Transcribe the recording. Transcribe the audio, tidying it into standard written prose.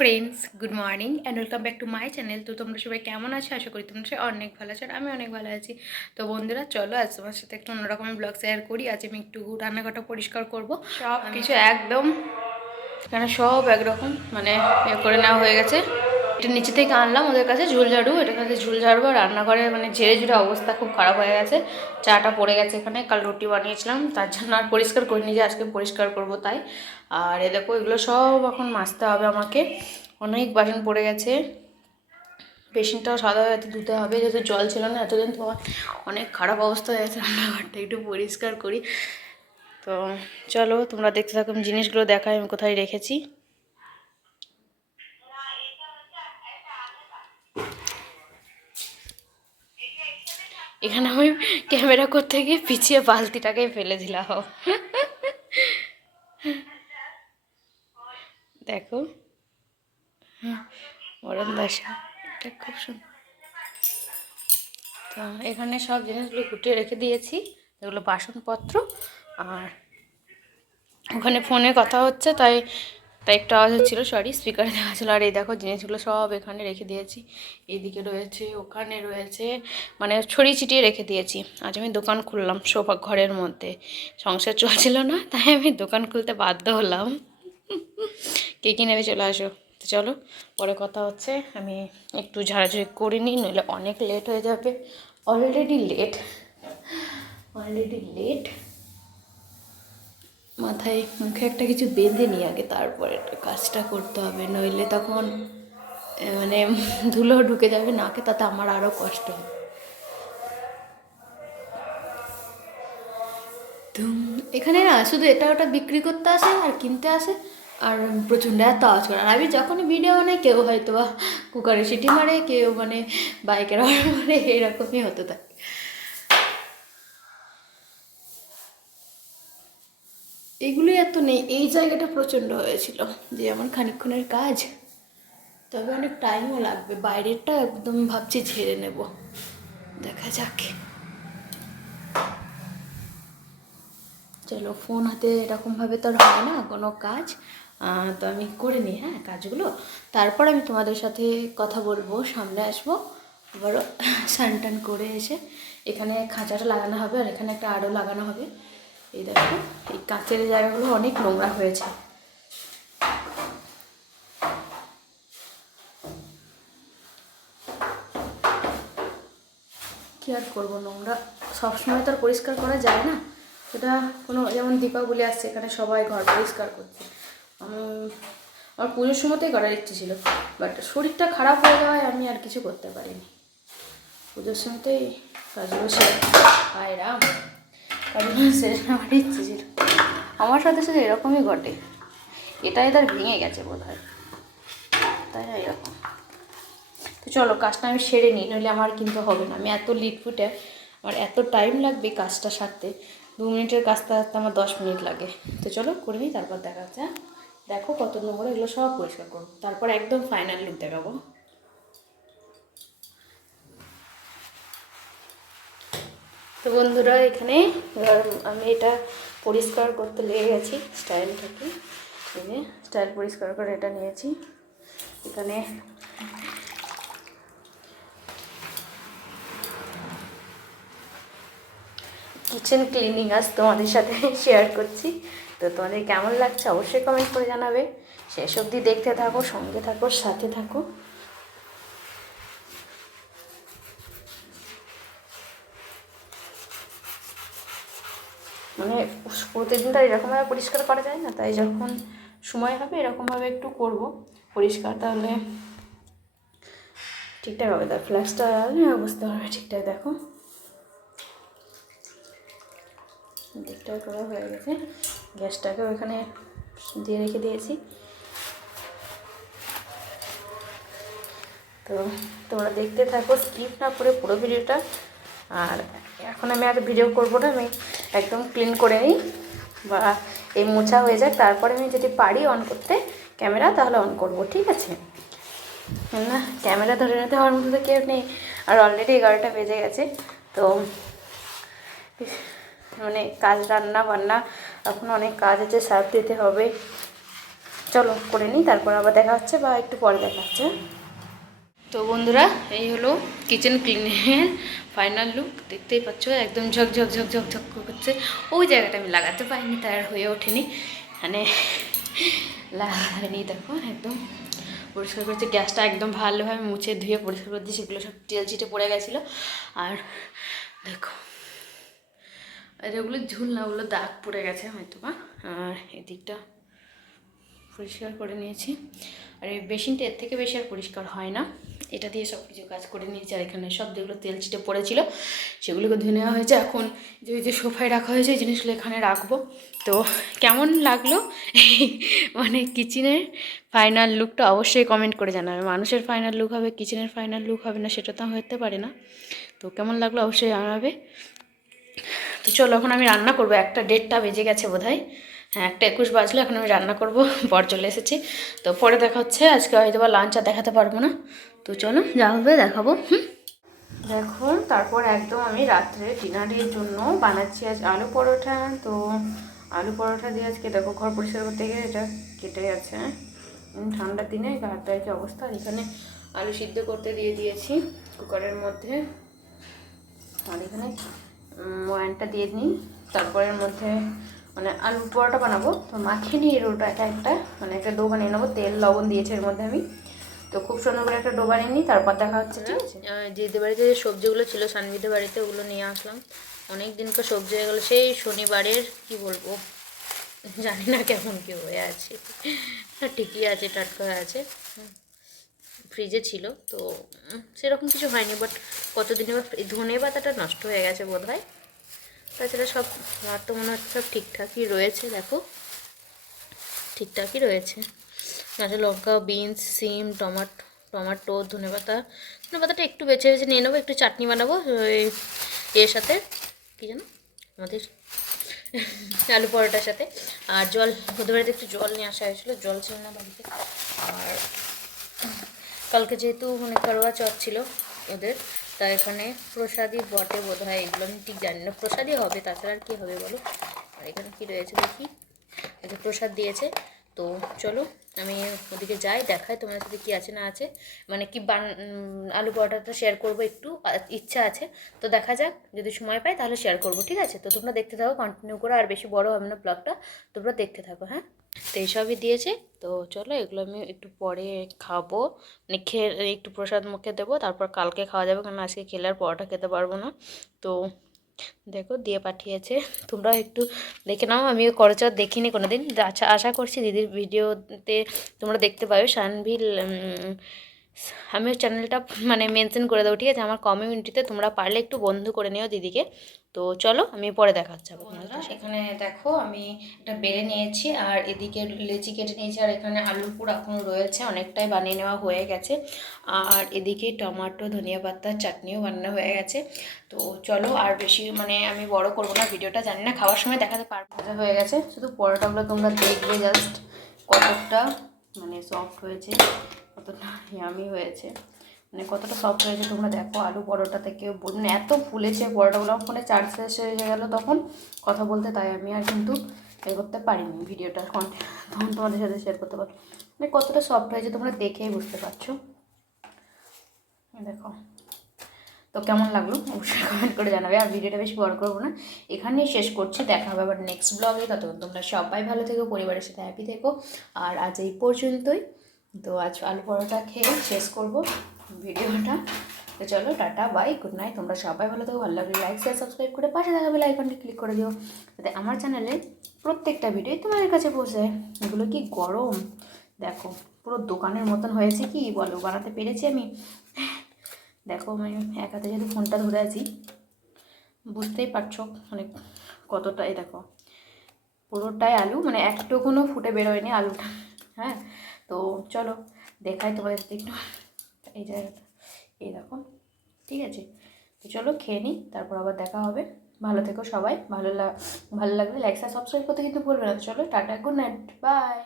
Friends, good morning and welcome back to my channel. তো তোমরা সবাই কেমন আছো? আশা করি তোমরা সবাই অনেক ভালো আছো আর আমি অনেক ভালো আছি। তো বন্ধুরা চলো আজ তোমার সাথে একটু অন্যরকমের ব্লগ শেয়ার করি। আজ আমি একটু রান্নাঘরটা পরিষ্কার করব। সব কিছু একদম এখানে সব একরকম মানে করে নেওয়া হয়ে গেছে। এটা নিচে থেকে আনলাম ওদের কাছে ঝুল ঝাড়ু, এটার কাছে ঝুল ঝাড়ু। আর রান্নাঘরে মানে ঝেড়ে ঝুড়ে অবস্থা খুব খারাপ হয়ে গেছে। চাটা পড়ে গেছে এখানে, কাল রুটি বানিয়েছিলাম তার জন্য আর পরিষ্কার করিনি, যে আজকে পরিষ্কার করব তাই। আর এ দেখো এগুলো সব এখন মাজতে হবে আমাকে, অনেক বাসন পড়ে গেছে। বেসিনটাও সাদা হয়ে ধুতে হবে, যেহেতু জল ছিল না এতদিন, তো অনেক খারাপ অবস্থা হয়ে গেছে। রান্নাঘরটা একটু পরিষ্কার করি। তো চলো তোমরা দেখতে থাকো, জিনিসগুলো দেখাই আমি কোথায় রেখেছি। এখানে আমি ক্যামেরা করতে গিয়ে পিছিয়ে বালতিটাকে ফেলে দিলাম। দেখো মরণ দশা, এটা খুব সুন্দর। তো এখানে সব জিনিসগুলো গুটিয়ে রেখে দিয়েছি, এগুলো বাসনপত্র। আর ওখানে ফোনে কথা হচ্ছে তাই তাই একটু আওয়াজ হচ্ছিলো, সরি, স্পিকারে দেওয়া ছিল। আর এই দেখো জিনিসগুলো সব এখানে রেখে দিয়েছি, এইদিকে রয়েছে, ওখানে রয়েছে, মানে ছড়িয়ে ছিটিয়ে রেখে দিয়েছি। আজ আমি দোকান খুললাম সোফা ঘরের মধ্যে, সংসার চলছিল না তাই আমি দোকান খুলতে বাধ্য হলাম। কে কি নেবে চলে আসো। তো চলো পরে কথা হচ্ছে, আমি একটু ঝাড়াঝাড়ি করে নিই, নইলে অনেক লেট হয়ে যাবে। Already late. মাথায় মুখে একটা কিছু বেঁধে নিই আগে, তারপরে কাজটা করতে হবে, নইলে তখন মানে ধুলো ঢুকে যাবে নাকে, তাতে আমার আরও কষ্ট হবে। এখানে না শুধু এটা ওটা বিক্রি করতে আসে আর কিনতে আসে, আর প্রচণ্ড এত আওয়াজ করে। আর আমি যখনই ভিডিও বানাই কেউ হয়তো বা কুকারে সিটি মারে, কেউ মানে বাইকের আওয়াজ মারে, এরকমই হতে থাকে। এগুলো এত নেই, এই জায়গাটা প্রচণ্ড হয়েছিল, যে আমার খানিকক্ষণের কাজ, তবে অনেক টাইমও লাগবে। বাইরেরটা একদম ভাবছি ঝেড়ে নেব, দেখা যাক। চলো, ফোন হাতে এরকমভাবে তো আর হয় না কোনো কাজ, তো আমি করে নিই হ্যাঁ কাজগুলো, তারপর আমি তোমাদের সাথে কথা বলবো, সামনে আসবো। আবারও স্নান টান করে এসে এখানে খাঁচাটা লাগানো হবে, আর এখানে একটা আরও লাগানো হবে। এই দেখো এই কাঁচের জায়গাগুলো অনেক নোংরা হয়েছে। কী আর করবো, নোংরা সবসময় তো আর পরিষ্কার করা যায় না। এটা কোনো, যেমন দীপাবলি আসছে, এখানে সবাই ঘর পরিষ্কার করছে, আমার পুজোর সময়তেই করার ইচ্ছে ছিল, বাট শরীরটা খারাপ হয়ে যাওয়ায় আমি আর কিছু করতে পারিনি। পুজোর সময়তেই কাজগুলো সেরে পায়রা কাজগুলো সেরে নেওয়ার ইচ্ছে ছিল। আমার সাথে সাথে এরকমই ঘটে, এটাই তার ভেঙে গেছে বোধ হয়, তাই না এরকম। তো চলো কাজটা আমি সেরে নিই, নইলে আমার কিন্তু হবে না। আমি এত লিটফুটে, আমার এত টাইম লাগবে কাজটা সারতে, 2 মিনিটের কাজটা সারতে আমার 10 মিনিট লাগে। তো চলো করে নিই, তারপর দেখা যাচ্ছে। দেখো কত নোংরা, এগুলো সব পরিষ্কার করবো, তারপর একদম ফাইনাল লুক দেখাবো। তো বন্ধুরা এখানে আমি এটা পরিষ্কার করতে লেগে গেছি, স্টাইলটাকে এই স্টাইল পরিষ্কার করে এটা নিয়েছি। এখানে কিচেন ক্লিনিং আজ তোমাদের সাথে শেয়ার করছি। তো তোমাদের কেমন লাগছে অবশ্যই কমেন্ট করে জানাবে। শেষ অবধি দেখতে থাকো, সঙ্গে থাকো, সাথে থাকো। মানে প্রতিদিন তো এরকমভাবে পরিষ্কার করা যায় না, তাই যখন সময় হবে এরকমভাবে একটু করব পরিষ্কার, তাহলে ঠিকঠাক হবে। তার ফ্ল্যাশটা বুঝতে পারবে ঠিকঠাক। দেখো দিকটা করা হয়ে গেছে, গ্যাসটাকে ওইখানে দিয়ে রেখে দিয়েছি। তো তোমরা দেখতে থাকো, স্কিপ না করে পুরো ভিডিওটা। আর এখন আমি আর ভিডিও করবো না, আমি একদম ক্লিন করে নিই, বা এই মোছা হয়ে যাক, তারপরে আমি যদি পারি অন করতে ক্যামেরা তাহলে অন করব, ঠিক আছে না? ক্যামেরা ধরে নিতে হওয়ার মতো তো কেউ নেই, আর অলরেডি 11টা বেজে গেছে। তো মানে কাজ, রান্না বান্না, এখন অনেক কাজ আছে, সার্ভ দিতে হবে। চলো করে নিই, তারপর আবার দেখা হচ্ছে বা একটু পরে দেখা হচ্ছে। তো বন্ধুরা, এই হলো কিচেন ক্লিনের ফাইনাল লুক। দেখতেই পাচ্ছ একদম ঝকঝক ঝকঝক ঝক করছে। ওই জায়গাটা আমি লাগাতে পারিনি, তাই আর হয়ে ওঠেনি, মানে লাগাইনি। দেখো একদম পরিষ্কার করছে, গ্যাসটা একদম ভালোভাবে মুছে ধুয়ে পরিষ্কার করে দিয়ে সেগুলো সব তেল ছিটে পড়ে গেছিলো। আর দেখো আর ওগুলো ঝুল না, ওগুলো দাগ পড়ে গেছে হয়তো বা। আর এদিকটা পরিষ্কার করে নিয়েছি। আর এই বেসিনটা এর থেকে বেশি আর পরিষ্কার হয় না, এটা দিয়ে সব কিছু কাজ করে নিয়েছি। আর এখানে সব যেগুলো তেল ছিটে পড়েছিল সেগুলোকে ধুয়ে নেওয়া হয়েছে। এখন যে সোফায় রাখা হয়েছে এই জিনিসগুলো এখানে রাখবো। তো কেমন লাগলো মানে কিচেনের ফাইনাল লুকটা অবশ্যই কমেন্ট করে জানাবে। মানুষের ফাইনাল লুক হবে, কিচেনের ফাইনাল লুক হবে না সেটা তো হতে পারে না। তো কেমন লাগলো অবশ্যই জানাবে। তো চলো এখন আমি রান্না করবো, 1:30 বেজে গেছে বোধহয়। হ্যাঁ, 1:21 বাজলো, এখন আমি রান্না করব। বর চলে এসেছি, তো পরে দেখা হচ্ছে। আজকে হয়তো বা লাঞ্চ আর দেখাতে পারবো না, তো চলো যা হবে দেখাবো। দেখো তারপর একদম আমি রাত্রে ডিনারের জন্য বানাচ্ছি আজ আলু পরোটা। তো আলু পরোটা দিয়ে আজকে দেখো ঘর পরিষ্কার করতে গিয়ে এটা কেটে গেছে। ঠান্ডার দিনে গাটার কি অবস্থা। এখানে আলু সিদ্ধ করতে দিয়ে দিয়েছি কুকারের মধ্যে। আর এখানে ময়ানটা দিয়ে নিই, তারপরের মধ্যে মানে আলু পরোটা বানাবো। তো মাখিয়ে নিই রোটা একটা মানে একটা ডো বানিয়ে নেবো। তেল লবণ দিয়েছি এর মধ্যে আমি। তো খুব সুন্দর করে একটা ডো বানিয়ে নিই, তারপর দেখা হচ্ছে। ঠিক আছে, দিদিদের বাড়িতে যে সবজিগুলো ছিল সানবিদের বাড়িতে, ওগুলো নিয়ে আসলাম। অনেক দিনকার সবজি হয়ে গেলো, সেই শনিবারের। কি বলবো, জানি না কেমন কি হয়ে আছে, ঠিকই আছে, টাটকা হয়ে আছে। ফ্রিজে ছিল তো সেরকম কিছু হয়নি, বাট কতদিন এবার ধনে পাতাটা নষ্ট হয়ে গেছে বোধ হয়। তাছাড়া সব আমার তো মনে হচ্ছে সব ঠিকঠাকই রয়েছে। দেখো ঠিকঠাকই রয়েছে। কাঁচা লঙ্কা, বিনস, সিম, টমাটো, ধনেপাতাটা একটু বেছে বেছে নিয়ে নেবো, একটু চাটনি বানাবো এর সাথে, কী যেন আমাদের আলু পরোটার সাথে। আর জল, ওদের বাড়িতে একটু জল নিয়ে আসা হয়েছিলো, জল ছিল না বাড়িতে। আর কালকে যেহেতু মানে কারোয়া চট ছিল ওদের, তাই এখানে প্রসাদই বটে বোধ হয়, এগুলো আমি ঠিক জানি না। প্রসাদই হবে, তাছাড়া আর কী হবে বলো। আর এখানে কী রয়েছে দেখি, এটা প্রসাদ দিয়েছে। তো চলো আমি ওদিকে যাই, দেখাই তোমাদের সাথে কী আছে না আছে, মানে কি আলু পরোটাটা শেয়ার করবো একটু, ইচ্ছা আছে। তো দেখা যাক, যদি সময় পাই তাহলে শেয়ার করবো, ঠিক আছে। তো তোমরা দেখতে থাকো কন্টিনিউ করে, আর বেশি বড় হবে না ব্লগটা, তোমরা দেখতে থাকো। হ্যাঁ, তো এইসবই দিয়েছে। তো চলো এগুলো আমি একটু পরে খাবো, মানে খেয়ে একটু প্রসাদ মুখে দেবো, তারপর কালকে খাওয়া যাবে, কারণ আজকে খেলে আর পরোটা খেতে পারবো না। তো দেখো দিয়ে পাঠিয়েছে, তোমরা একটু দেখে নাও। আমি করচর দেখিনি কোনো দিন, আচ্ছা আশা করছি দিদির ভিডিওতে তোমরা দেখতে পাবে। সানভিল আমি চ্যানেলটা মানে মেনশন করে দেবো, ঠিক আছে। আমার কমিউনিটিতে তোমরা পারলে একটু বন্ধু করে নিও দিদিকে। তো চলো আমি পরে দেখাচ্ছি বন্ধুরা। এখানে দেখো আমি এটা বেলে নিয়েছি, আর এদিকে লেচি কেটে নিয়েছি, আর এখানে আলুর পুর এখনও রয়েছে, অনেকটাই বানিয়ে নেওয়া হয়ে গেছে। আর এদিকে টমেটো ধনিয়া পাতার চাটনিও বানানো হয়ে গেছে। তো চলো আর বেশি মানে আমি বড় করবো না ভিডিওটা, জানি না খাওয়ার সময় দেখাতে পারবো। ভাজা হয়ে গেছে, শুধু পরোটাগুলো তোমরা দেখবে জাস্ট কতটা মানে সফট হয়েছে, কতটা ইয়ামি হয়েছে, মানে কতটা সফট হয়েছে তোমরা দেখো। আলু পরোটা থেকে মানে এত ফুলেছে পরোটাগুলো। ফোনে চার্জ শেষ হয়ে গেল তখন কথা বলতে, তাই আমি আর কিন্তু এ করতে পারিনি ভিডিওটা তখন তোমাদের সাথে শেয়ার করতে পারবো। মানে কতটা সফট হয়েছে তোমরা দেখেই বুঝতে পারছো। দেখো তো কেমন লাগলো অবশ্যই কমেন্ট করে জানাবে। আর ভিডিওটা বেশি বড় করবো না, এখানেই শেষ করছি। দেখা হবে আবার নেক্সট ব্লগে। ততক্ষণ তোমরা সবাই ভালো থেকো, পরিবারের সাথে হ্যাপি থেকো। আর আজ এই পর্যন্তই। তো আজ আলু পরোটা খেয়ে শেষ করবো ভিডিওটা। তো চলো টাটা, বাই, গুড নাইট। তোমরা সবাই ভালো থেকো, ভালো লাগলে লাইক শেয়ার সাবস্ক্রাইব করে পাশে থাকা বেল আইকনটি ক্লিক করে দিও, যাতে আমার চ্যানেলে প্রত্যেকটা ভিডিওই তোমাদের কাছে পৌঁছে। এগুলো কি গরম দেখো, পুরো দোকানের মতন হয়েছে, কি বলো, বানাতে পেরেছি আমি। দেখো আমি এক হাতে যেহেতু ফোনটা ধরে আছি, বুঝতেই পারছো মানে কতটাই। দেখো পুরোটাই আলু, মানে একটুকুনও ফুটে বেরোয়নি আলুটা। হ্যাঁ, তো চলো দেখাই তোমাদের একটু এই জায়গাটা, এই দেখো, ঠিক আছে। তো চলো খেয়ে নিই, তারপর আবার দেখা হবে। ভালো থেকো সবাই, ভালো লাগলে লাইক সাবস্ক্রাইব করতে কিন্তু ভুলবে না। চলো টাটা, গুড নাইট, বাই।